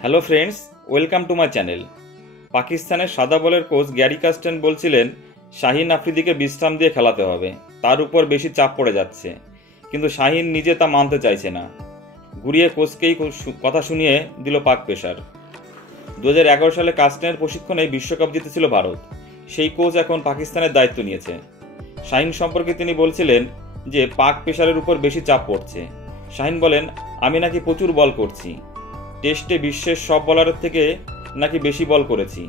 Hello friends, welcome to my channel. পাকিস্তানের সাদা বলের কোচ গ্যারি কাস্টেন বলছিলেন শাহিন আফ্রিদিকে বিশ্রাম দিয়ে খেলাতে হবে, তার উপর বেশি চাপ পড়ে যাচ্ছে। কিন্তু শাহিন নিজে তা মানতে চাইছে না। ঘুরিয়ে কোচকেই কথা শুনিয়ে দিল পাক পেসার। 2011 সালে কাস্টেনের প্রশিক্ষণে বিশ্বকাপ জিতেছিল ভারত। সেই কোচ এখন পাকিস্তানের দায়িত্ব নিয়েছে। শাহিন সম্পর্কে তিনি বলছিলেন যে পাক পেসারের উপর বেশি চাপ পড়ছে। শাহিন বলেন, আমি নাকি প্রচুর বল করছি, টেস্টে বিশ্বের সব বলারের থেকে নাকি বেশি বল করেছি।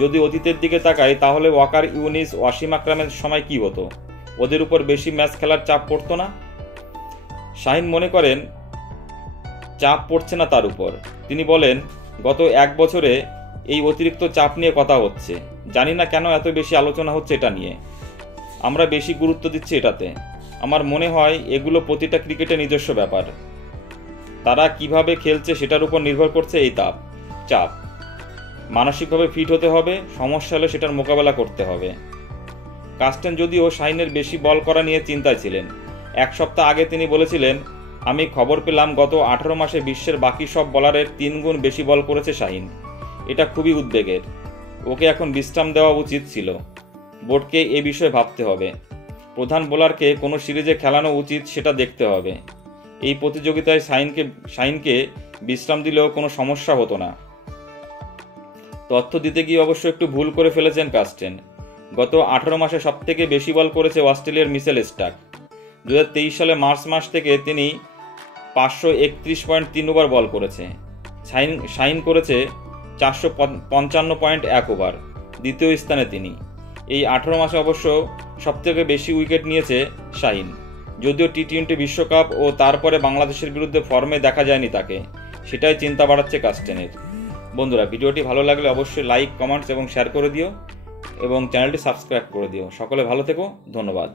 যদি অতীতের দিকে তাকাই তাহলে ওয়াকার ইউনিস, ওয়াসিম আকরামের সময় কি হতো? ওদের উপর বেশি ম্যাচ খেলার চাপ পড়তো না? শাহিন মনে করেন চাপ পড়ছে না তার উপর। তিনি বলেন, গত এক বছরে এই অতিরিক্ত চাপ নিয়ে কথা হচ্ছে। জানি না কেন এত বেশি আলোচনা হচ্ছে এটা নিয়ে। আমরা বেশি গুরুত্ব দিচ্ছি এটাতে। আমার মনে হয় এগুলো প্রতিটা ক্রিকেটের নিজস্ব ব্যাপার। তারা কিভাবে খেলছে সেটার উপর নির্ভর করছে এই চাপ। মানসিকভাবে ফিট হতে হবে, সমস্যা হলে সেটার মোকাবেলা করতে হবে। কাস্টেন যদিও শাহিনের বেশি বল করা নিয়ে চিন্তায় ছিলেন। এক সপ্তাহ আগে তিনি বলেছিলেন, আমি খবর পেলাম গত 18 মাসে বিশ্বের বাকি সব বলারের 3 গুণ বেশি বল করেছে শাহিন। এটা খুবই উদ্বেগের। ওকে এখন বিশ্রাম দেওয়া উচিত ছিল। বোর্ডকে এ বিষয়ে ভাবতে হবে। প্রধান বোলারকে কোনো সিরিজে খেলানো উচিত সেটা দেখতে হবে। এই প্রতিযোগিতায় শাহিনকে বিশ্রাম দিলেও কোনো সমস্যা হতো না। তথ্য দিতে গিয়ে অবশ্য একটু ভুল করে ফেলেছেন কাস্টেন। গত 18 মাসে সবথেকে বেশি বল করেছে অস্ট্রেলিয়ার মিচেল স্টার্ক। 2023 সালে মার্চ মাস থেকে তিনি 531.3 ওভার বল করেছে। শাহিন করেছে 455.1 ওভার, দ্বিতীয় স্থানে তিনি। এই 18 মাসে অবশ্য সবথেকে বেশি উইকেট নিয়েছে শাহিন। যদিও টি-20 বিশ্বকাপ ও তারপরে বাংলাদেশের বিরুদ্ধে ফর্মে দেখা যায়নি তাকে, সেটাই চিন্তা বাড়াচ্ছে কাস্টেনের। বন্ধুরা, ভিডিওটি ভালো লাগলে অবশ্যই লাইক, কমেন্টস এবং শেয়ার করে দিও এবং চ্যানেলটি সাবস্ক্রাইব করে দিও। সকলে ভালো থেকো, ধন্যবাদ।